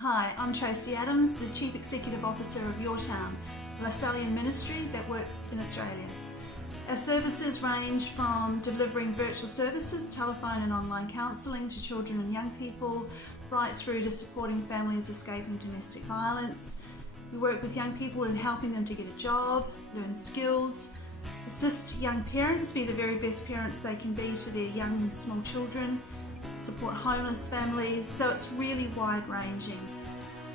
Hi, I'm Tracy Adams, the Chief Executive Officer of YourTown, a Lasallian ministry that works in Australia. Our services range from delivering virtual services, telephone and online counselling to children and young people, right through to supporting families escaping domestic violence. We work with young people in helping them to get a job, learn skills, assist young parents be the very best parents they can be to their young and small children, support homeless families, so it's really wide-ranging.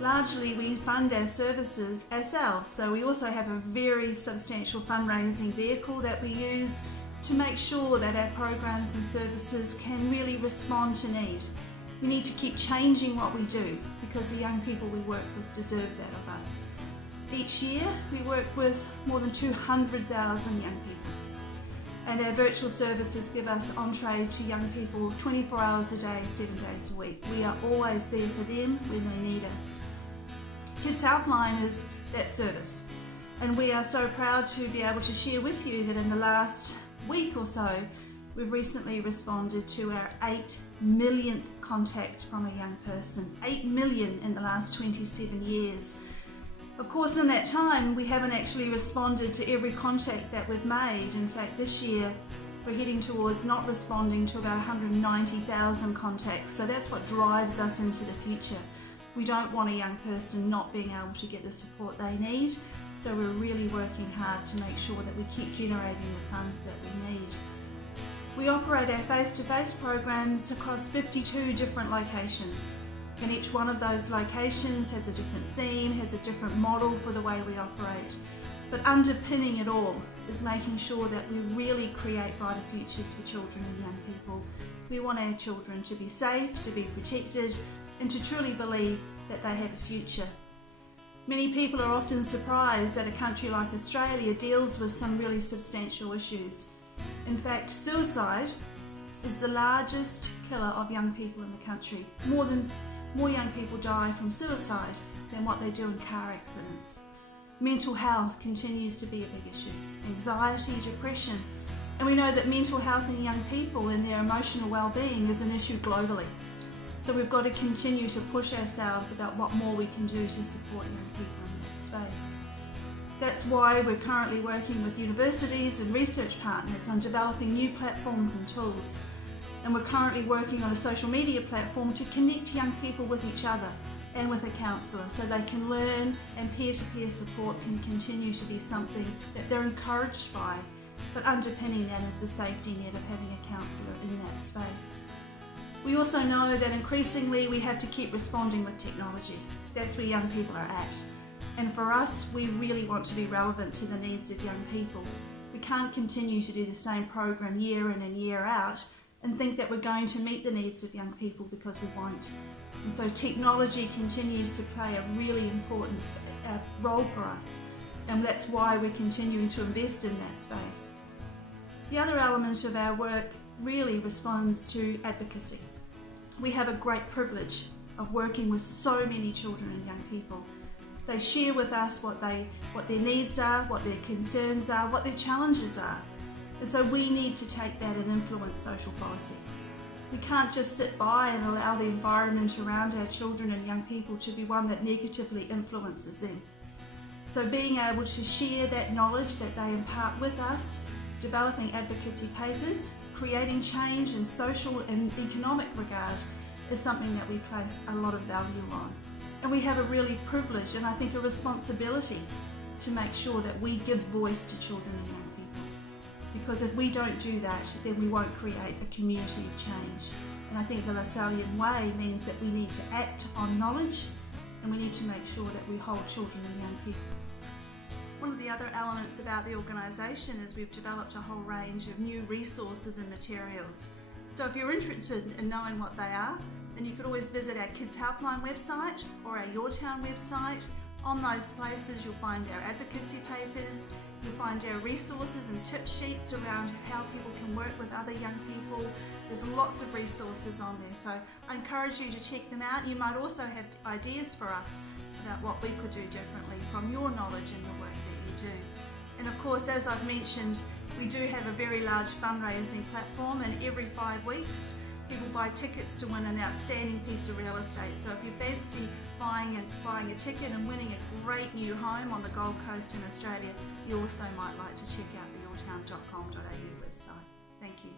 Largely we fund our services ourselves, so we also have a very substantial fundraising vehicle that we use to make sure that our programs and services can really respond to need. We need to keep changing what we do because the young people we work with deserve that of us. Each year we work with more than 200,000 young people, and our virtual services give us entree to young people 24 hours a day, 7 days a week. We are always there for them when they need us. Kids Helpline is that service, and we are so proud to be able to share with you that in the last week or so we've recently responded to our 8 millionth contact from a young person. 8 million in the last 27 years. Of course, in that time we haven't actually responded to every contact that we've made. In fact, this year we're heading towards not responding to about 190,000 contacts, so that's what drives us into the future. We don't want a young person not being able to get the support they need, so we're really working hard to make sure that we keep generating the funds that we need. We operate our face-to-face programs across 52 different locations, and each one of those locations has a different theme, has a different model for the way we operate. But underpinning it all is making sure that we really create brighter futures for children and young people. We want our children to be safe, to be protected, and to truly believe that they have a future. Many people are often surprised that a country like Australia deals with some really substantial issues. In fact, suicide is the largest killer of young people in the country. More young people die from suicide than what they do in car accidents. Mental health continues to be a big issue. Anxiety, depression, and we know that mental health in young people and their emotional well-being is an issue globally. So we've got to continue to push ourselves about what more we can do to support young people in that space. That's why we're currently working with universities and research partners on developing new platforms and tools. And we're currently working on a social media platform to connect young people with each other and with a counsellor so they can learn, and peer-to-peer support can continue to be something that they're encouraged by, but underpinning that is the safety net of having a counsellor in that space. We also know that increasingly we have to keep responding with technology. That's where young people are at. And for us, we really want to be relevant to the needs of young people. We can't continue to do the same program year in and year out and think that we're going to meet the needs of young people, because we won't. And so technology continues to play a really important role for us, and that's why we're continuing to invest in that space. The other element of our work really responds to advocacy. We have a great privilege of working with so many children and young people. They share with us what their needs are, what their concerns are, what their challenges are. And so we need to take that and influence social policy. We can't just sit by and allow the environment around our children and young people to be one that negatively influences them. So being able to share that knowledge that they impart with us, developing advocacy papers, creating change in social and economic regard is something that we place a lot of value on. And we have a really privileged and I think a responsibility to make sure that we give voice to children and young people. Because if we don't do that, then we won't create a community of change. And I think the Lasallian way means that we need to act on knowledge, and we need to make sure that we hold children and young people. One of the other elements about the organisation is we've developed a whole range of new resources and materials. So if you're interested in knowing what they are, then you could always visit our Kids Helpline website or our YourTown website. On those places you'll find our advocacy papers, you'll find our resources and tip sheets around how people can work with other young people. There's lots of resources on there, so I encourage you to check them out. You might also have ideas for us about what we could do differently from your knowledge and the work that you do. And of course, as I've mentioned, we do have a very large fundraising platform, and every 5 weeks people buy tickets to win an outstanding piece of real estate. So if you fancy buying a ticket and winning a great new home on the Gold Coast in Australia, you also might like to check out the yourtown.com.au website. Thank you.